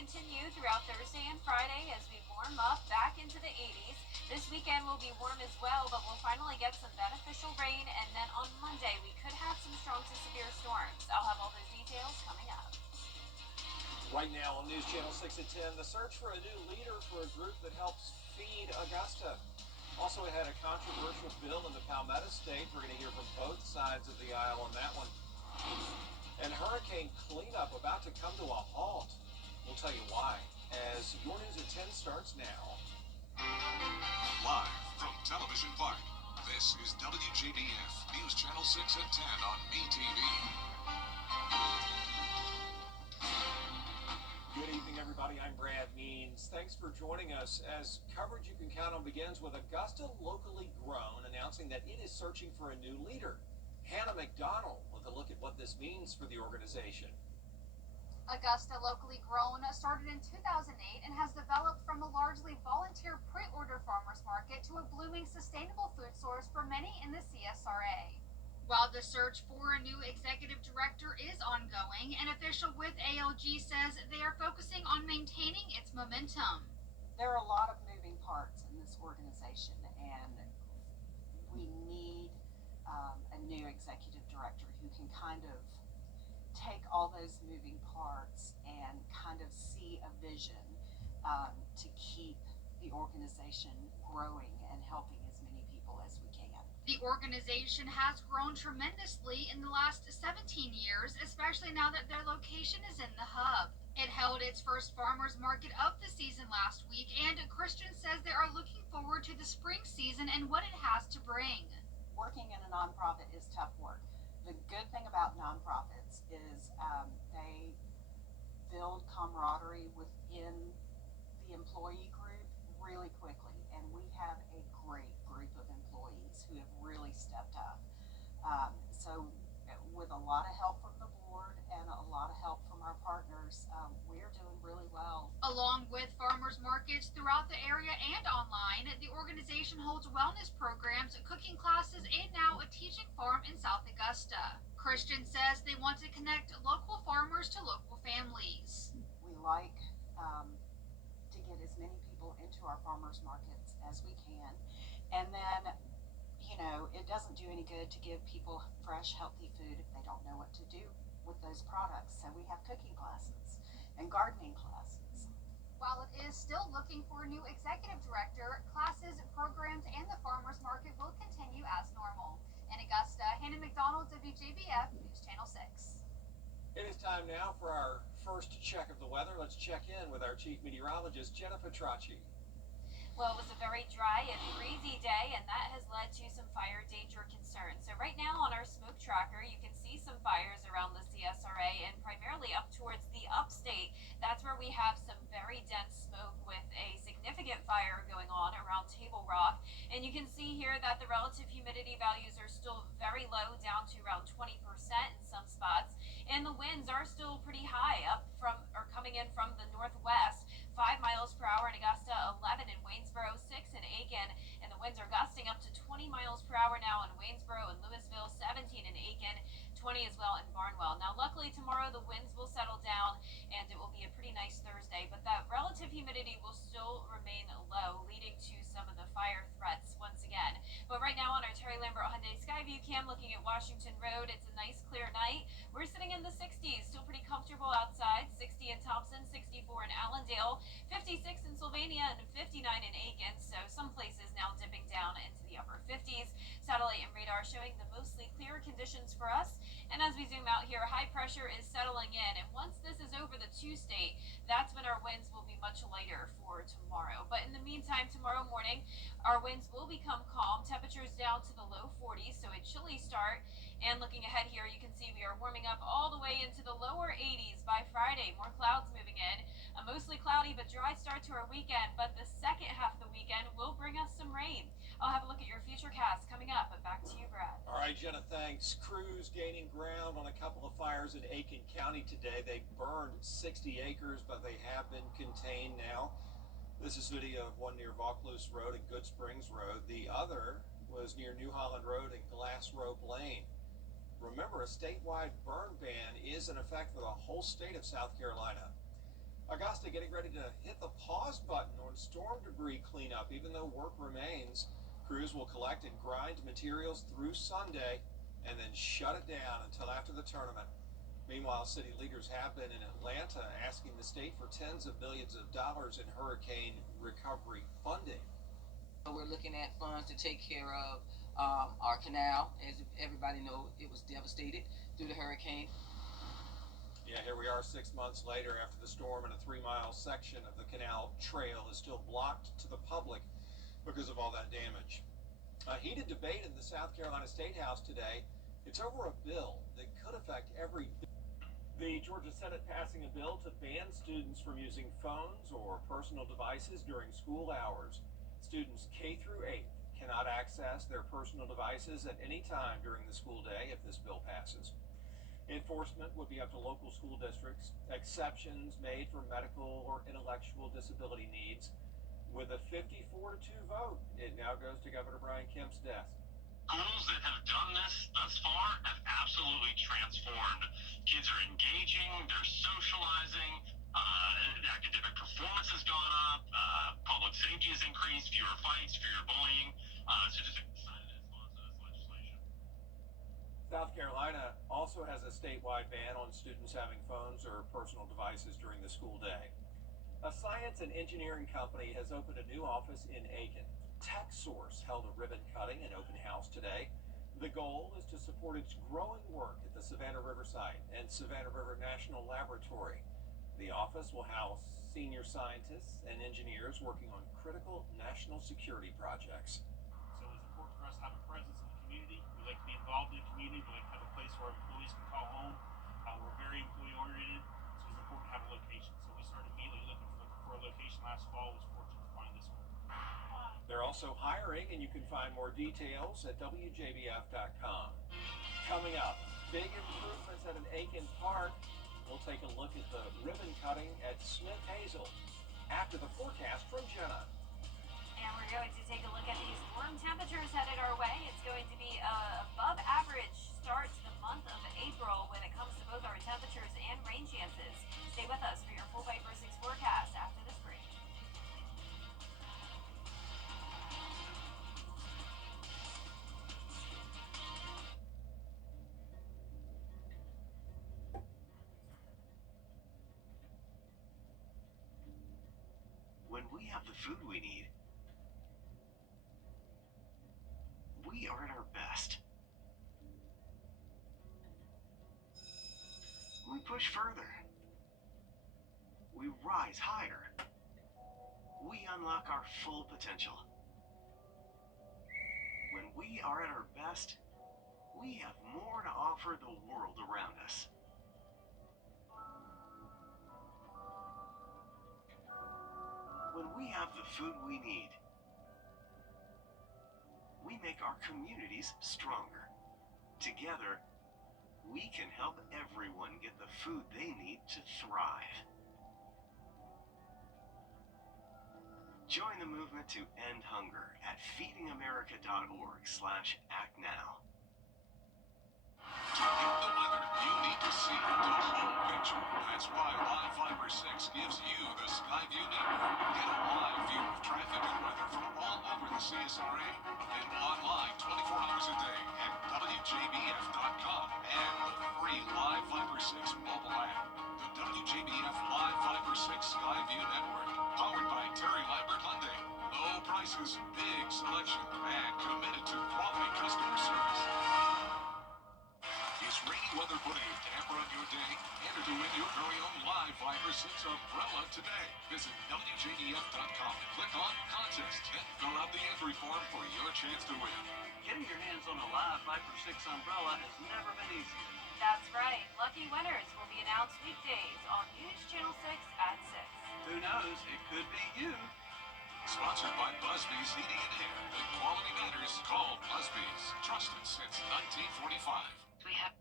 continue throughout Thursday and Friday as we warm up back into the 80s. This weekend will be warm as well, but we'll finally get some beneficial rain, and then on Monday we could have some strong to severe storms. I'll have all those details coming up. Right now on News Channel 6 at 10, the search for a new leader for a group that helps feed Augusta. Also, we had a controversial bill in the Palmetto State. We're going to hear from both sides of the aisle on that one. And hurricane cleanup about to come to a halt. We'll tell you why as your News at 10 starts now. Live from Television Park, this is WJBF News Channel 6 at 10 on MeTV. Good evening, everybody. I'm Brad Means. Thanks for joining us as coverage you can count on begins with Augusta Locally Grown announcing that it is searching for a new leader. Hannah McDonald with a look at what this means for the organization. Augusta Locally Grown started in 2008 and has developed from a largely volunteer pre-order farmers market to a blooming sustainable food source for many in the CSRA. While the search for a new executive director is ongoing, an official with ALG says they are focusing on maintaining its momentum. There are a lot of moving parts in this organization, and we need a new executive director who can kind of take all those moving parts and kind of see a vision to keep the organization growing and helping as many people as we can. The organization has grown tremendously in the last 17 years, especially now that their location is in the hub. It held its first farmers market of the season last week, and Christian says they are looking forward to the spring season and what it has to bring. Working in a nonprofit is tough work. The good thing about nonprofits is they build camaraderie within the employee group really quickly, and we have a great group of employees who have really stepped up. So with a lot of help from the board and a lot of help from our partners, we are doing really well. Along with farmers markets throughout the area and online, the organization holds wellness programs, cooking classes, and now a teaching farm in South Augusta. Christian says they want to connect local farmers to local families. We like to get as many people into our farmers markets as we can, and then it doesn't do any good to give people fresh, healthy food if they don't know what to do with those products. So we have cooking classes and gardening classes. While it is still looking for a new executive director, classes, programs, and the farmers market will continue as normal. In Augusta, Hannah McDonald, WJBF News Channel 6. It is time now for our first check of the weather. Let's check in with our chief meteorologist, Jenna Petracci. Well, it was a very dry and breezy day, and that has led to some fire danger concerns. So right now on our smoke tracker, you can see some fires around the CSRA and primarily up towards the upstate. That's where we have some very dense smoke with a significant fire going on around Table Rock. And you can see here that the relative humidity values are still very low, down to around 20% in some spots. And the winds are still pretty high, coming in from the northwest. 5 miles per hour in Augusta, 11 in Waynesboro, 6 in Aiken, and the winds are gusting up to 20 miles per hour now in Waynesboro and Louisville, 17 in Aiken, 20 as well in Barnwell. Now, luckily tomorrow the winds will settle down and it will be a pretty nice Thursday, but that relative humidity will still remain low, leading to some of the fire threats once again. But right now on our Terry Lambert Hyundai Skyview cam looking at Washington Road, it's a nice clear night. We're sitting in the 60s, still pretty comfortable outside, 60 in Thompson, 64 in Allendale, 56 in Sylvania, and 59 in Aiken. So some places now dipping down into the upper 50s. Satellite and radar showing the mostly clear conditions for us. And as we zoom out here, high pressure is settling in. And once this is over the two-state, that's when our winds will be much lighter for tomorrow. But in the meantime, tomorrow morning, our winds will become calm. Temperatures down to the low 40s, so a chilly start. And looking ahead here, you can see we are warming up all the way into the lower 80s by Friday. More clouds moving in. A mostly cloudy but dry start to our weekend, but the second half of the weekend will bring us some rain. I'll have a look at your futurecast coming up, but back to you, Brad. All right, Jenna, thanks. Crews gaining ground on a couple of fires in Aiken County today. They burned 60 acres, but they have been contained now. This is video of one near Vaucluse Road and Good Springs Road. The other was near New Holland Road and Glass Rope Lane. Remember, a statewide burn ban is in effect for the whole state of South Carolina. Augusta getting ready to hit the pause button on storm debris cleanup. Even though work remains, crews will collect and grind materials through Sunday and then shut it down until after the tournament. Meanwhile, city leaders have been in Atlanta asking the state for tens of millions of dollars in hurricane recovery funding. We're looking at funds to take care of our canal. As everybody knows, it was devastated due to hurricane. Yeah, here we are 6 months later after the storm, and a 3-mile section of the canal trail is still blocked to the public because of all that damage. A heated debate in the South Carolina State House today. It's over a bill that could affect every. The Georgia Senate passing a bill to ban students from using phones or personal devices during school hours. Students K through 8 cannot access their personal devices at any time during the school day if this bill passes. Enforcement would be up to local school districts. Exceptions made for medical or intellectual disability needs. With a 54-2 vote, it now goes to Governor Brian Kemp's desk. Schools that have done this thus far have absolutely transformed. Kids are engaging, they're socializing, academic performance has gone up, public safety has increased, fewer fights, fewer bullying. So just excited to sponsor this legislation. South Carolina also has a statewide ban on students having phones or personal devices during the school day. A science and engineering company has opened a new office in Aiken. TechSource held a ribbon cutting and open house today. The goal is to support its growing work at the Savannah River site and Savannah River National Laboratory. The office will house senior scientists and engineers working on critical national security projects. So it's important for us to have a presence in the community. We like to be involved in the community. We like to have a place where our employees can call home. We're very employee oriented, so it's important to have a location. So we started immediately looking for a location last fall. Was fortunate to find this one. They're also hiring, and you can find more details at WJBF.com. Coming up, big improvements at an Aiken Park. We'll take a look at the ribbon cutting at Smith Hazel after the forecast from Jenna. And we're going to take a look at these warm temperatures headed our way. It's going to be above average start to the month of April when it comes to both our temperatures and rain chances. Stay with us for your full Viper 6 forecast after this break. When we have the food we need, we are at our best. We push further. We rise higher. We unlock our full potential. When we are at our best, we have more to offer the world around us. When we have the food we need, we make our communities stronger. Together, we can help everyone get the food they need to thrive. Join the movement to end hunger at feedingamerica.org/actnow. To get the weather you need to see the whole picture. That's why Live Fiber 6 gives you the Skyview network. Get a live view of traffic and weather from all over the CSRA. Available online 24 hours a day at WJBF.com and the free Live Fiber 6 mobile app. The WJBF Live Fiber 6 Skyview network. Powered by Terry Lambert Hyundai. Low prices, big selection, and committed to quality customer service. Is rainy weather putting a damper on your day? Enter to win your very own Live Fiber 6 umbrella today. Visit WJBF.com and click on Contest and fill out the entry form for your chance to win. Getting your hands on a Live Viper 6 umbrella has never been easier. That's right. Lucky winners will be announced weekdays on News Channel 6 at 6. Who knows? It could be you. Sponsored by Busby's Heating and Air. When quality matters, call Busby's. Trusted since 1945. We have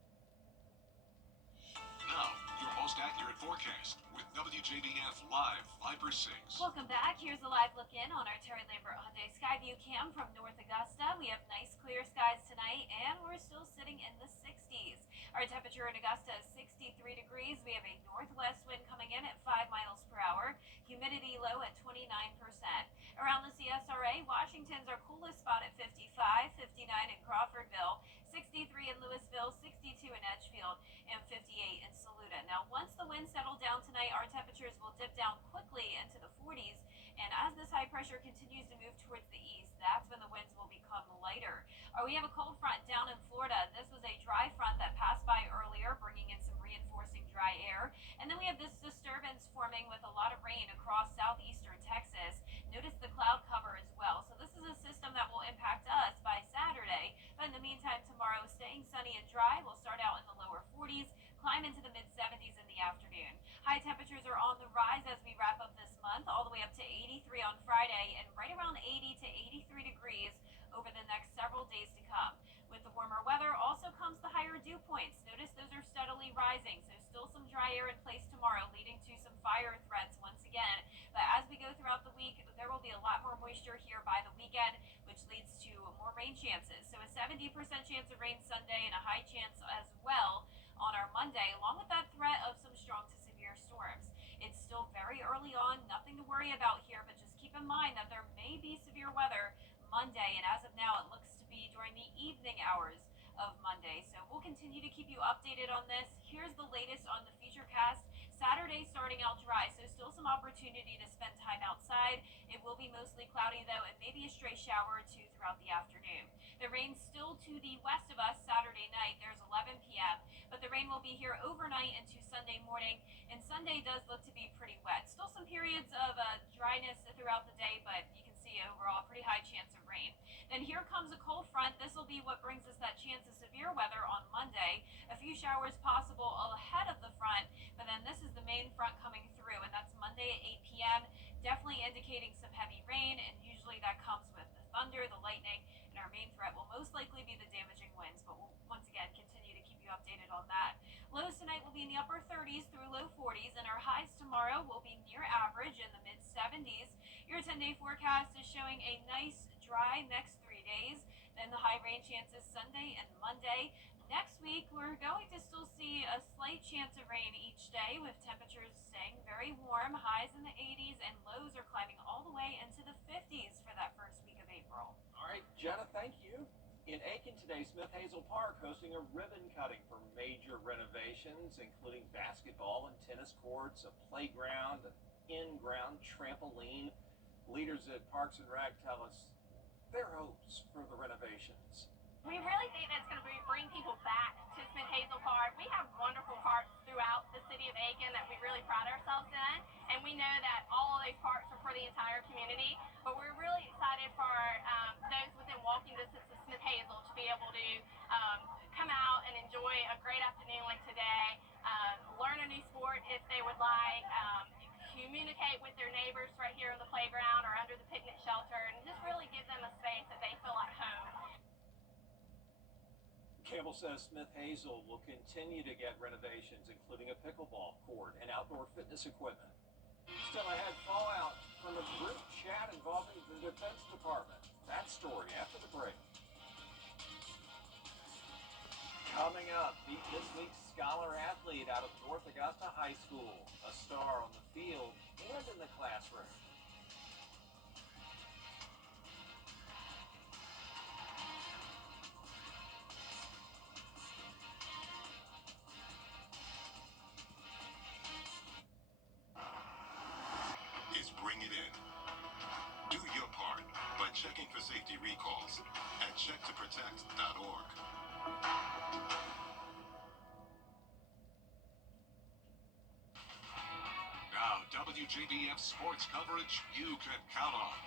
Now, your most accurate forecast with WJBF Live Viper 6. Welcome back. Here's a live look in on our Terry Lambert Hyundai Skyview cam from North Augusta. We have nice clear skies tonight, and we're still sitting in the 60s. Our temperature in Augusta is 63 degrees. We have a northwest wind coming in at 5 miles per hour. Humidity low at 29%. Around the CSRA, Washington's our coolest spot at 55, 59 in Crawfordville, 63 in Louisville, 62 in Edgefield, and 58 in Saluda. Now, once the winds settle down tonight, our temperatures will dip down quickly into the 40s. And as this high pressure continues to move towards the east, that's when the winds will become lighter. We have a cold front down in Florida. This was a dry front that passed by earlier, bringing in some reinforcing dry air. And then we have this disturbance forming with a lot of rain across southeastern Texas. Notice the cloud cover as well. So this is a system that will impact us by Saturday. But in the meantime, tomorrow, staying sunny and dry. We'll start out in the lower 40s, climb into the mid-70s in the afternoon. High temperatures are on the rise as we wrap up this month, all the way up to 83 on Friday and right around 80 to 83 degrees over the next several days to come. With the warmer weather also comes the higher dew points. Notice those are steadily rising, so still some dry air in place tomorrow, leading to some fire threats once again. But as we go throughout the week, there will be a lot more moisture here by the weekend, which leads to more rain chances. So a 70% chance of rain Sunday and a high chance as well on our Monday, along with that threat of some strong to severe storms. It's still very early on, nothing to worry about here, but just keep in mind that there may be severe weather Monday, and as of now, it looks to be during the evening hours of Monday. So we'll continue to keep you updated on this. Here's the latest on the Futurecast. Saturday starting out dry, so still some opportunity to spend time outside. It will be mostly cloudy though, and maybe a stray shower or two throughout the afternoon. The rain's still to the west of us Saturday night. There's 11 p.m., but the rain will be here overnight into Sunday morning, and Sunday does look to be pretty wet. Still some periods of dryness throughout the day, but you can see overall a pretty high chance of rain. Then here comes a cold front. This will be what brings us that chance of severe weather on Monday. A few showers possible ahead of the front, but then this is the main front coming through, and that's Monday at 8 p.m. Definitely indicating some heavy rain, and usually that comes with the thunder, the lightning, and our main threat will most likely be the damaging winds, but we'll once again continue to keep you updated on that. Lows tonight will be in the upper 30s through low 40s, and our highs tomorrow will be near average in the mid 70s. Your 10-day forecast is showing a nice dry next 3 days, then the high rain chances Sunday and Monday. Next week, we're going to still see a slight chance of rain each day, with temperatures staying very warm, highs in the 80s, and lows are climbing all the way into the 50s for that first week of April. All right, Jenna, thank you. In Aiken today, Smith Hazel Park hosting a ribbon cutting for major renovations, including basketball and tennis courts, a playground, an in-ground trampoline. Leaders at Parks and Rec tell us their hopes for the renovations. We really think that's going to bring people back to Smith Hazel Park. We have wonderful parks throughout the city of Aiken that we really pride ourselves in, and we know that all of those parks are for the entire community, but we're really excited for those within walking distance of Smith Hazel to be able to come out and enjoy a great afternoon like today, learn a new sport if they would like, communicate with their neighbors right here on the playground or under the picnic shelter, and just really give them a space that they feel like home. Campbell says Smith Hazel will continue to get renovations, including a pickleball court and outdoor fitness equipment. Still ahead, fallout from a group chat involving the Defense Department. That story after the break. Coming up, meet this week's scholar athlete out of North Augusta High School, a star on the field and in the classroom. Is Bring It In. Do your part by checking for safety recalls at checktoprotect.org. Now, WJBF sports coverage you can count on.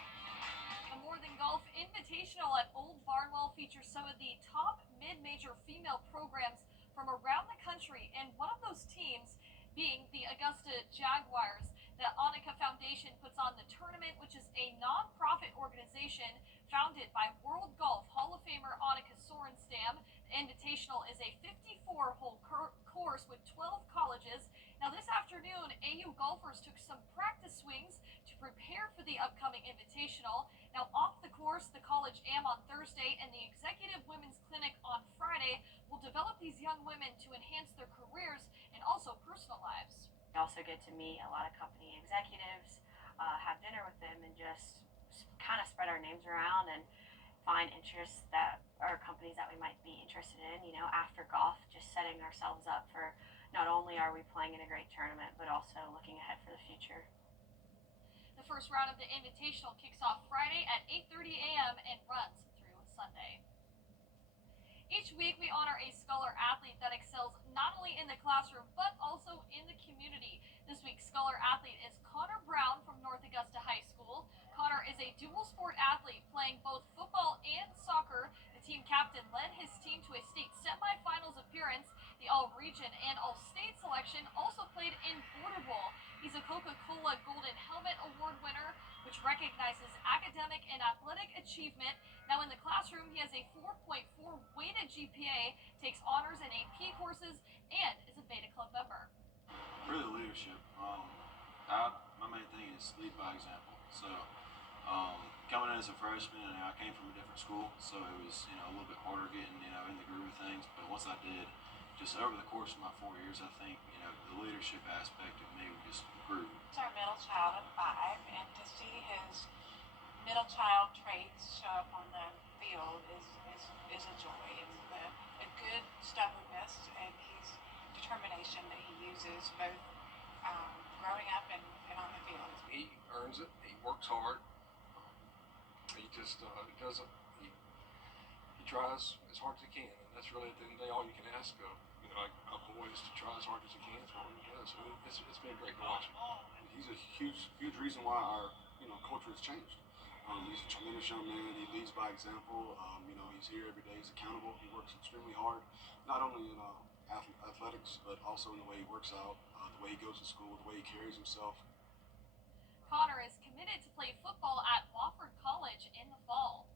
The More Than Golf Invitational at Old Barnwell features some of the top mid-major female programs from around the country, and one of those teams being the Augusta Jaguars. The Annika Foundation puts on the tournament, which is a non-profit organization founded by World Golf Hall of Famer Annika Sorenstam. The Invitational is a 54-hole course with 12 colleges. Now this afternoon, AU golfers took some practice swings to prepare for the upcoming Invitational. Now off the course, the College Am on Thursday and the Executive Women's Clinic on Friday will develop these young women to also get to meet a lot of company executives, have dinner with them, and just kind of spread our names around and find interests that are companies that we might be interested in. You know, after golf, just setting ourselves up for not only are we playing in a great tournament, but also looking ahead for the future. The first round of the Invitational kicks off Friday at 8:30 a.m. and runs through Sunday. Each week we honor a scholar athlete that excels not only in the classroom but also in the community. This week's scholar athlete is Connor Brown from North Augusta High School. Connor is a dual sport athlete playing both football and soccer. The team captain led his team to a state semifinals appearance. The all-region and all-state selection also played in Border Bowl. He's a Coca-Cola Golden Helmet Award winner, which recognizes academic and athletic achievement. Now in the classroom, he has a 4.4 weighted GPA, takes honors in AP courses, and is a Beta Club member. Really leadership. My main thing is lead by example. So coming in as a freshman, and I came from a different school, so it was a little bit harder getting in the groove of things. But once I did, just over the course of my 4 years, I think the leadership aspect of me just grew. It's our middle child of 5, and to see his middle child traits show up on the field is a joy. It's a good stubbornness and his determination that he uses both growing up and on the field. He earns it. He works hard. He just doesn't. He tries as hard as he can, and that's really at the end of the day all you can ask of. A boy is to try as hard as he can. That's what he does. So it's been great to watch him. He's a huge reason why our culture has changed. He's a tremendous young man. He leads by example. He's here every day. He's accountable. He works extremely hard, not only in athletics, but also in the way he works out, the way he goes to school, the way he carries himself. Connor is committed to play football at Wofford College in the fall.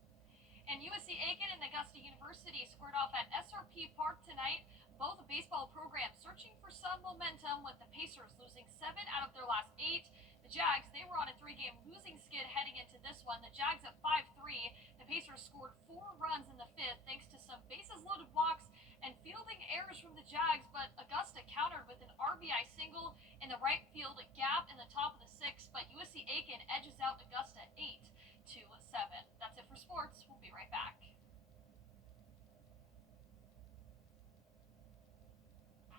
And USC Aiken and Augusta University squared off at SRP Park tonight. Both baseball programs searching for some momentum, with the Pacers losing 7 out of their last 8. The Jags, they were on a 3-game losing skid heading into this one. The Jags at 5-3. The Pacers scored 4 runs in the 5th thanks to some bases-loaded walks and fielding errors from the Jags, but Augusta countered with an RBI single in the right field gap in the top of the 6th, but USC Aiken edges out Augusta 8-7. That's it for sports. We'll be right back.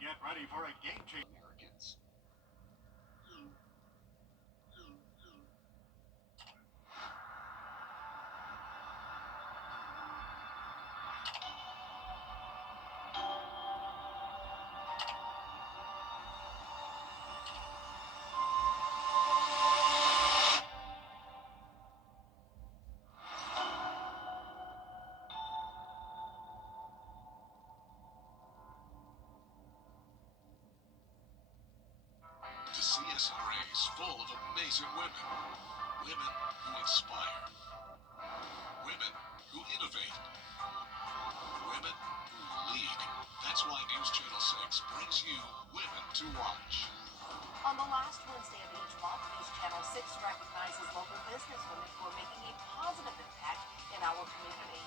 Get ready for a game change. Americans. The CSRA is full of amazing women. Women who inspire. Women who innovate. Women who lead. That's why News Channel 6 brings you Women to Watch. On the last Wednesday of each month, News Channel 6 recognizes local businesswomen who are making a positive impact in our community.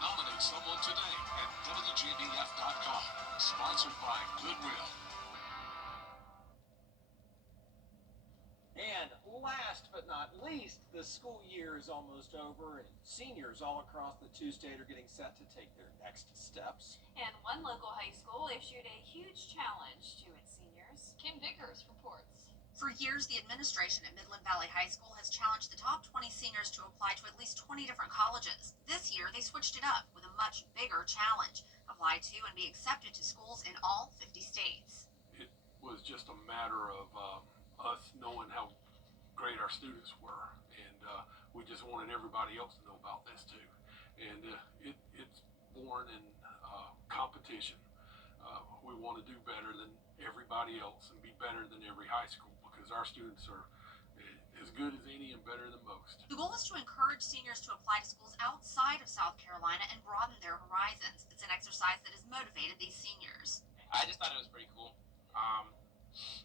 Nominate someone today at WJBF.com. Sponsored by Goodwill. And last but not least, the school year is almost over, and seniors all across the two-state are getting set to take their next steps. And one local high school issued a huge challenge to its seniors. Kim Vickers reports. For years, the administration at Midland Valley High School has challenged the top 20 seniors to apply to at least 20 different colleges. This year, they switched it up with a much bigger challenge: apply to and be accepted to schools in all 50 states. It was just a matter of us knowing how great our students were, and we just wanted everybody else to know about this too. And it's born in competition. We want to do better than everybody else and be better than every high school, because our students are as good as any and better than most. The goal is to encourage seniors to apply to schools outside of South Carolina and broaden their horizons. It's an exercise that has motivated these seniors. I just thought it was pretty cool.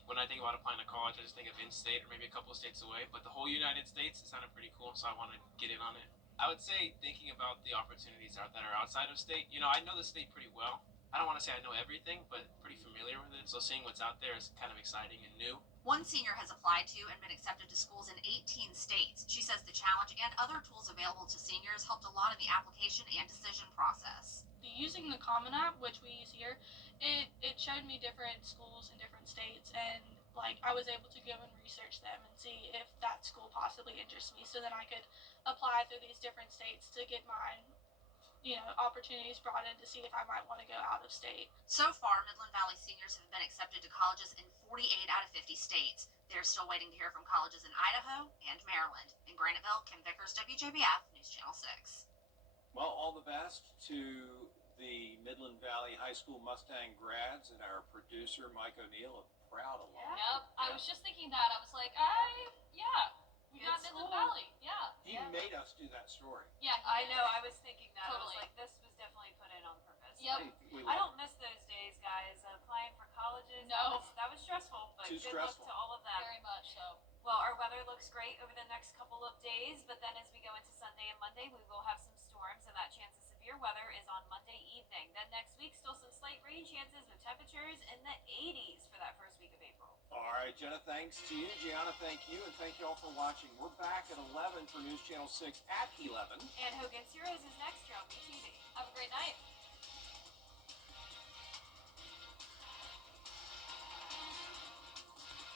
When I think about applying to college, I just think of in-state or maybe a couple of states away, but the whole United States, it sounded pretty cool, so I want to get in on it. I would say thinking about the opportunities that are outside of state, I know the state pretty well, I don't want to say I know everything, but pretty familiar with it. So seeing what's out there is kind of exciting and new. One senior has applied to and been accepted to schools in 18 states. She says the challenge and other tools available to seniors helped a lot in the application and decision process. Using the Common App, which we use here, it showed me different schools in different states, and like I was able to go and research them and see if that school possibly interests me, so then I could apply through these different states to get mine, opportunities brought in to see if I might want to go out of state. So far, Midland Valley seniors have been accepted to colleges in 48 out of 50 states. They're still waiting to hear from colleges in Idaho and Maryland. In Graniteville, Kim Vickers, WJBF, News Channel 6. Well, all the best to the Midland Valley High School Mustang grads and our producer, Mike O'Neill, a proud alum. Yep. I was just thinking that. I was like, we got Midland Valley. Yeah. He made us do that story. Yeah. I know. I was thinking that. Totally. I was like, this was definitely put in on purpose. Yep. I don't miss those days, guys. Applying for colleges. No. That was stressful, but Too good stressful. luck to all of them. Very much so. Well, our weather looks great over the next couple of days, but then as we go into Sunday and Monday, we will have some storms, and that chance of severe weather is on Monday evening. Then next week, still some slight rain chances with temperatures in the 80s for that first week of April. All right, Jenna, thanks to you. Gianna, thank you. And thank you all for watching. We're back at 11 for News Channel 6 at 11. And Hogan's Heroes is next here on WTV. Have a great night.